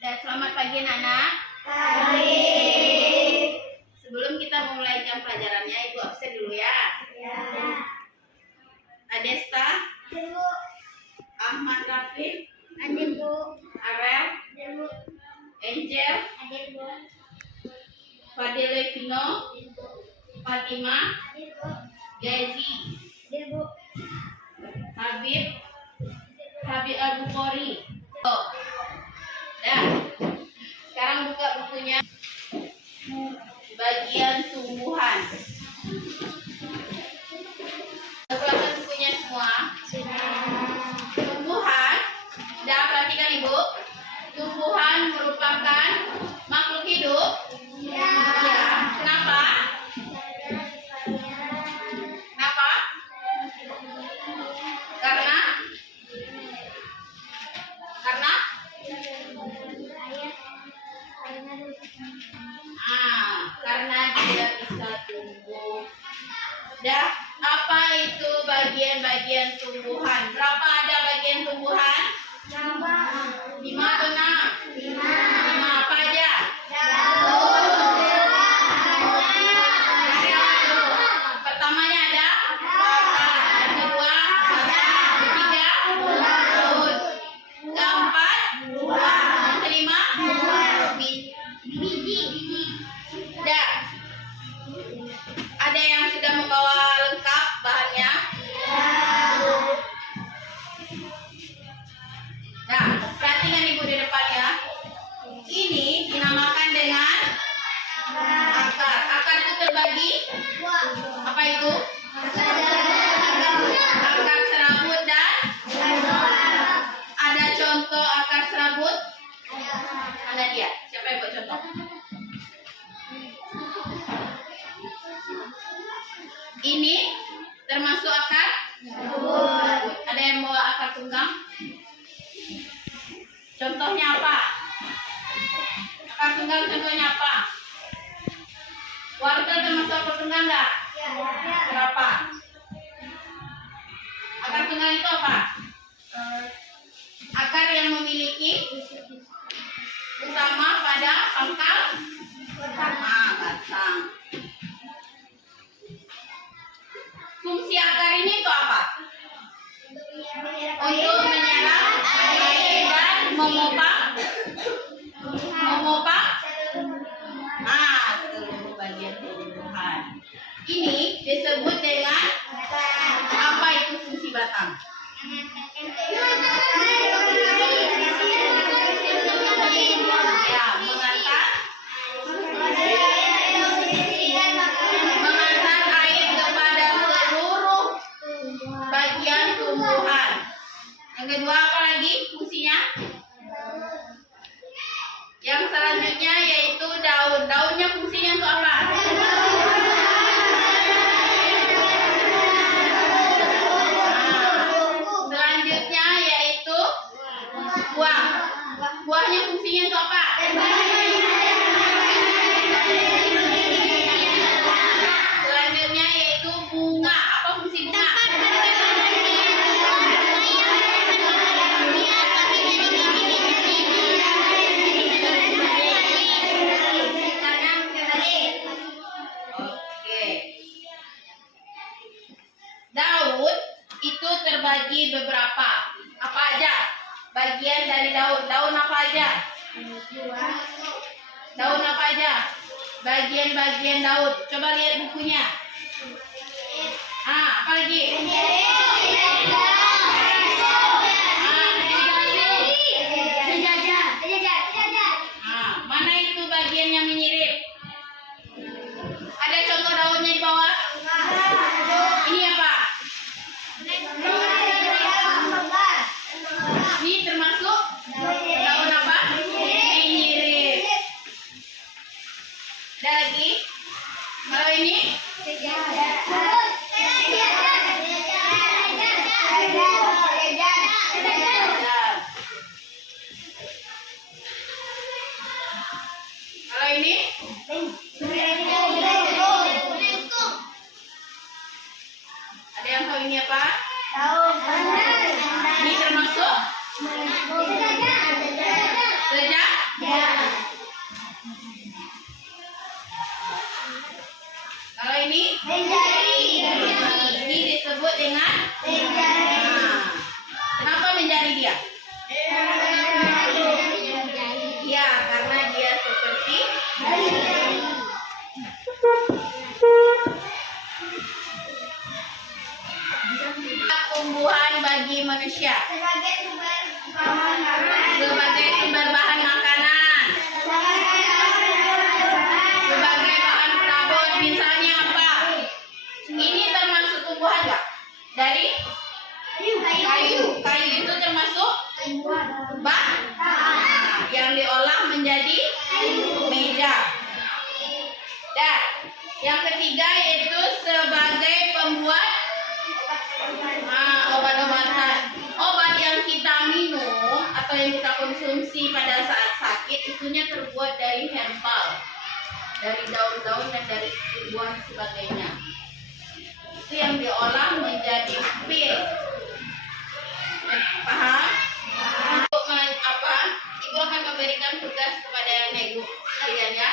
Dan selamat pagi anak-anak. Pagi. Sebelum kita memulai jam pelajarannya, Ibu absen dulu ya. Ya. Adesta, Ibu. Ahmad Rafif, Ada Bu. Arel, Ada Bu. Angel, Ada Bu. Fadil Levino, Fatimah, Ada Bu. Gazi, Ada Bu. Habib, Habib Abu Qori. Oh. Dah. Sekarang buka bukunya. Bagian tumbuhan. Bukakan bukunya semua. Tumbuhan. Dah perhatikan Ibu. Tumbuhan merupakan makhluk hidup. Ya. Ya. Kenapa? Kenapa? Karena karena dia bisa tumbuh. Dah, apa itu bagian-bagian tumbuhan? Berapa ada bagian tumbuhan? 5 atau 6? 5 apa aja? Pertamanya ada akar, yang kedua batang, ketiga daun, keempat buah, yang kelima biji. Dah. Ada yang sudah membawa lengkap bahannya? Nah, perhatikan Ibu di depan ya. Ini dinamakan dengan akar. Akar itu terbagi apa itu? Akar serabut dan ada contoh akar serabut? Mana dia? Siapa yang buat contoh? Ini termasuk akar? Ada yang bawa akar tunggang? Contohnya apa? Akar tunggang contohnya apa? Wortel termasuk akar tunggang enggak? Berapa? Akar tunggang itu apa? Akar yang memiliki utama pada pangkal batang. Fungsi akar ini itu apa? Untuk menyerap air dan memompa seluruh bagian tumbuhan. Ini disebut dengan apa itu fungsi batang? Ya, mengantar air kepada seluruh bagian tumbuhan. Yang kedua apa lagi fungsinya? Yang selanjutnya yaitu daun. Daunnya fungsinya untuk apa? Selanjutnya yaitu buah. Buahnya fungsinya untuk apa? Selanjutnya yaitu bunga. Apa fungsi bunga? Oke. Daun itu terbagi beberapa. Apa aja? Bagian dari daun. Daun apa aja? Daun apa aja? Bagian-bagian daun. Coba lihat bukunya. Apa lagi? Mana itu bagian yang mirip? Ada contoh daunnya di bawah? Ini apa? Ini termasuk daun apa? Mirip. Ada lagi? Kalau ini? Kalau ini? Ada yang tahu ini apa? Ini termasuk? Sejak? tadi ya? Ya, karena dia seperti tumbuhan bagi manusia. Sebagai sumber bahan makanan. Sebagai sumber bahan makanan. Sebagai bahan perabot, misalnya apa? Ini termasuk tumbuhan nggak? Dari kayu. Kayu itu termasuk bahan yang diolah menjadi meja. Dan yang ketiga yaitu sebagai pembuat obat-obatan. Obat yang kita minum atau yang kita konsumsi pada saat sakit itunya terbuat dari herbal, dari daun-daun dan dari tumbuhan sebagainya. Itu yang diolah menjadi pil. Paham? Untuk apa? Ibu akan memberikan tugas kepada anak ibu kalian ya.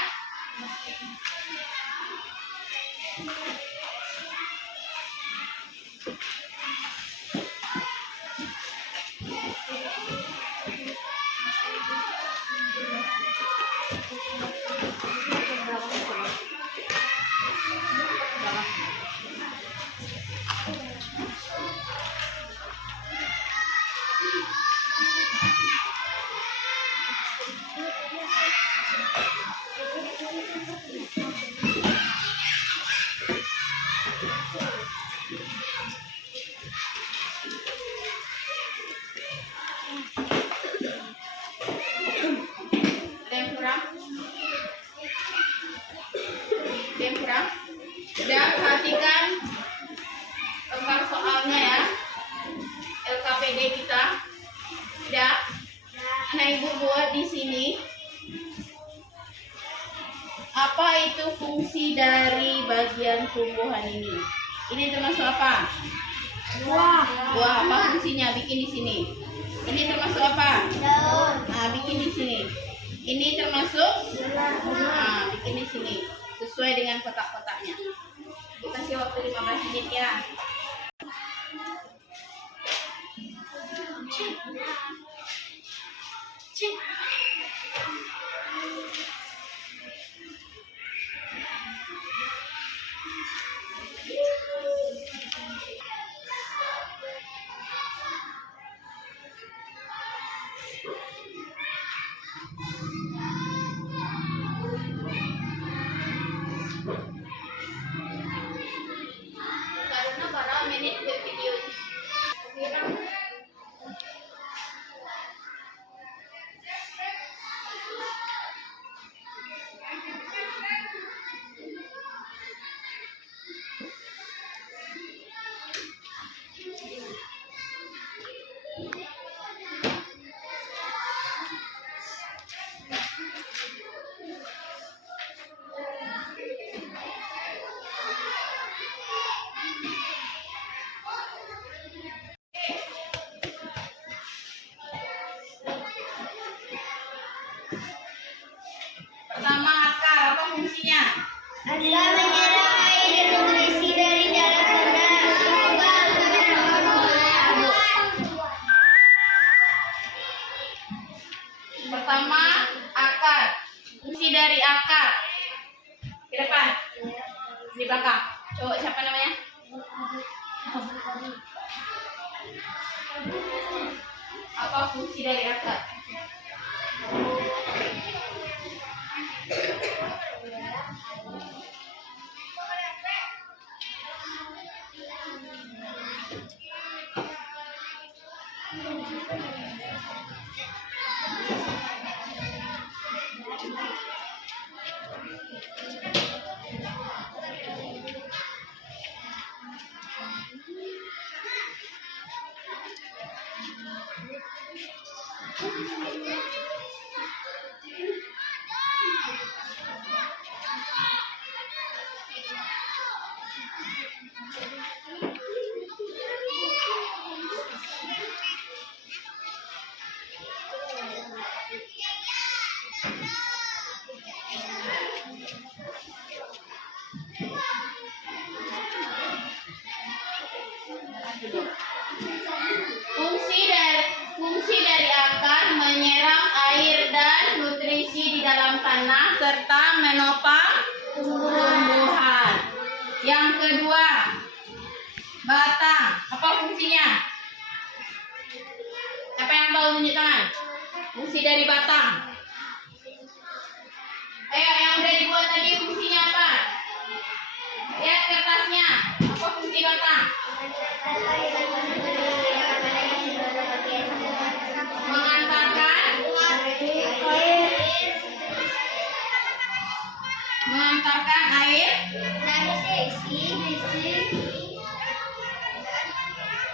Dan perhatikan tentang soalnya ya, LKPD kita. Ya, anak ibu buat di sini. Apa itu fungsi dari bagian tumbuhan ini? Ini termasuk apa? Buah. Buah. Apa fungsinya? Bikin di sini. Ini termasuk apa? Daun. Nah, bikin di sini. Ini termasuk? Nah, bikin di sini. Sesuai dengan kotak-kotaknya. Dikasih waktu 15 menit ya. Karena para menit video. Pertama, akar. Apa fungsinya? Adalah menyerap air dan nutrisi dari dalam tanah. Pertama, akar. Fungsi dari akar. Ke depan. Di belakang. Coba siapa namanya? Apa fungsi dari akar? menopang tumbuhan. Yang kedua, batang. Apa fungsinya? Siapa yang tahu, tunjuk tangan? Fungsi dari batang. Ayo, yang udah dibuat tadi fungsinya apa? Lihat kertasnya. Apa fungsi batang? Mengantarkan air.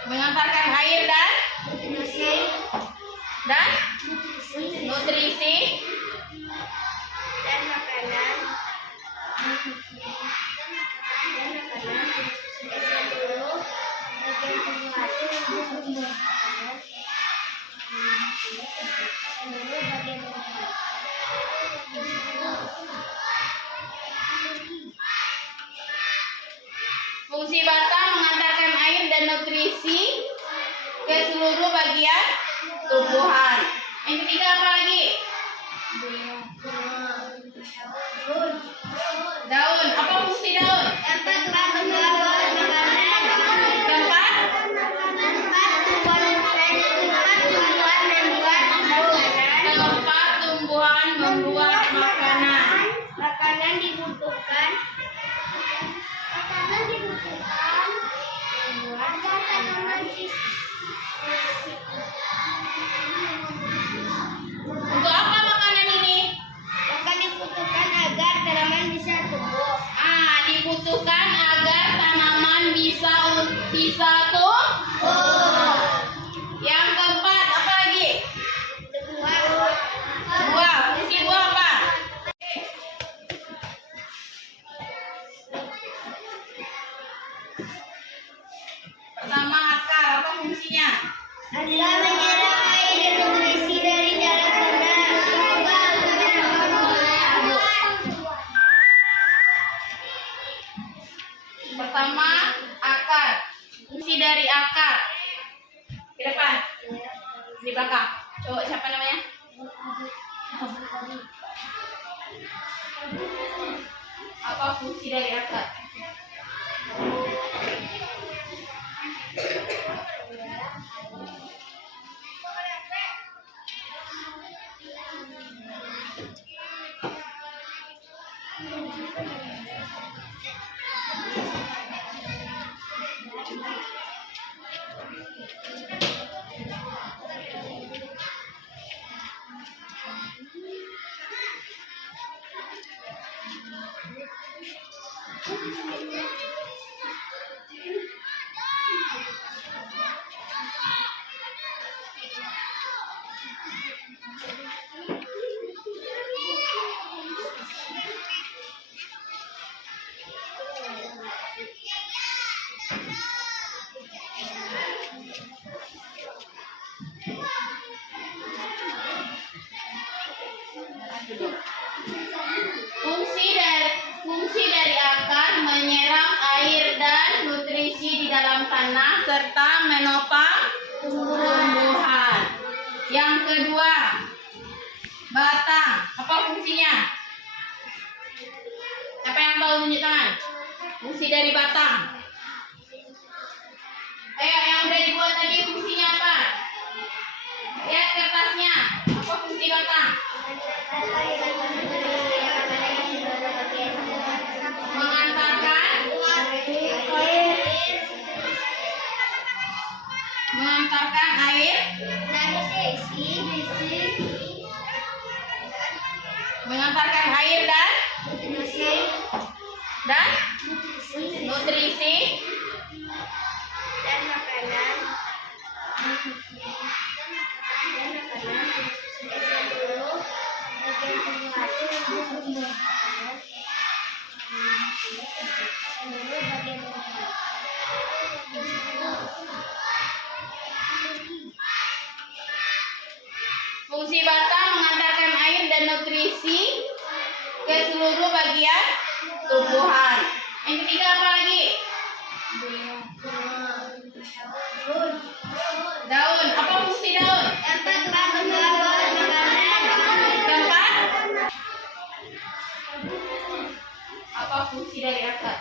Mengantarkan air dan nutrisi dan makanan ke seluruh bagian tubuh. Fungsi batang mengantarkan air dan nutrisi ke seluruh bagian tumbuhan. Yang ketiga apa lagi? Daun. Apa fungsi daun? Tempat tumbuhan makanan. Tempat tumbuhan membuat makanan. Makanan dibutuhkan agar tanaman Untuk apa makanan ini? Maka dibutuhkan agar tanaman bisa tumbuh. Dibutuhkan agar tanaman bisa tumbuh. Yang keempat apa lagi? Buah. Fungsi buah apa? Pertama, akar. Apa fungsinya? Adalah menyerap air dan nutrisi dari dalam tanah. Pertama, akar. Fungsi dari akar. Ke depan. Di belakang. Coba siapa namanya? Apa fungsi dari akar? Fungsi dari akar menyerap air dan nutrisi di dalam tanah serta menopang tumbuhan. Yang kedua, batang. Apa fungsinya? Siapa yang tahu, tunjuk tangan? Fungsi dari batang. Ayo, yang udah dibuat tadi fungsinya apa? Lihat kertasnya. Apa fungsi batang? Mengantarkan air. Mengantarkan air dan nutrisi dan makanan ke seluruh bagian tubuh. Fungsi batang mengantarkan air dan nutrisi ke seluruh bagian tumbuhan. Yang ketiga apa lagi? Daun. Apa fungsi daun? Tempat tumbuhan makanan. Tempat Apa fungsi dari akar?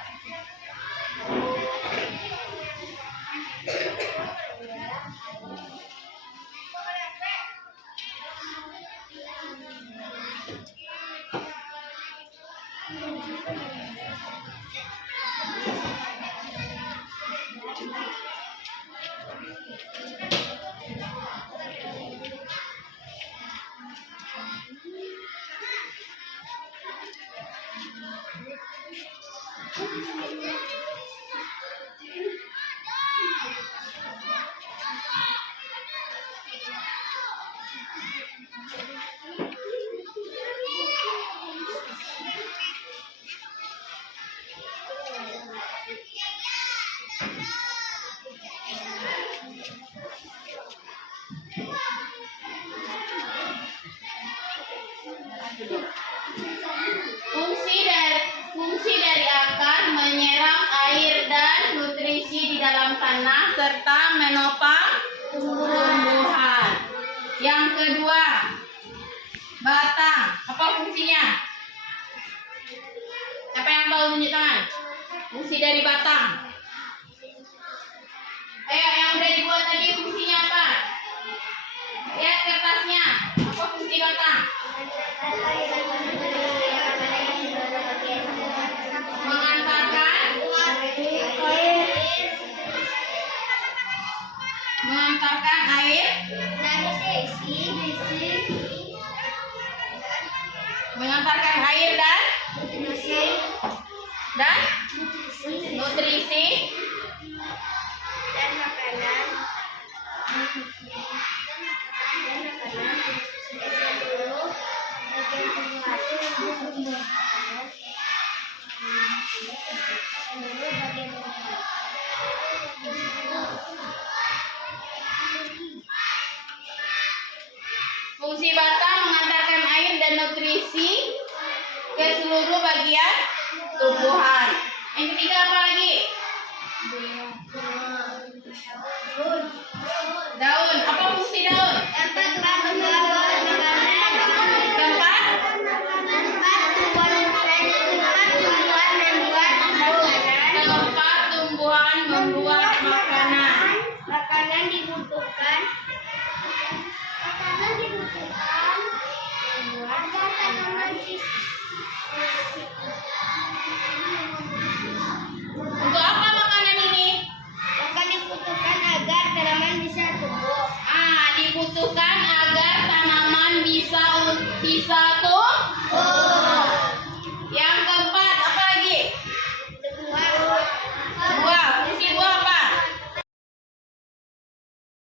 Fungsi dari akar menyerap air dan nutrisi di dalam tanah serta menopang tumbuhan. Yang kedua, batang. Apa fungsinya? Siapa yang tahu, tunjuk tangan? Fungsi dari batang. Ayo, yang udah dibuat tadi fungsinya apa? Lihat kertasnya. Apa fungsi batang? Mengantarkan air dan nutrisi dan makanan ke seluruh bagian tubuh. Fungsi batang mengantarkan air dan nutrisi ke seluruh bagian tumbuhan. Yang ketiga apa lagi? Daun. Apa fungsi daun? Tempat membuat makanan. Tempat tumbuhan membuat makanan. Makanan dibutuhkan agar tanaman Untuk apa makanan ini? dibutuhkan agar tanaman bisa tumbuh. Dibutuhkan agar tanaman bisa tumbuh.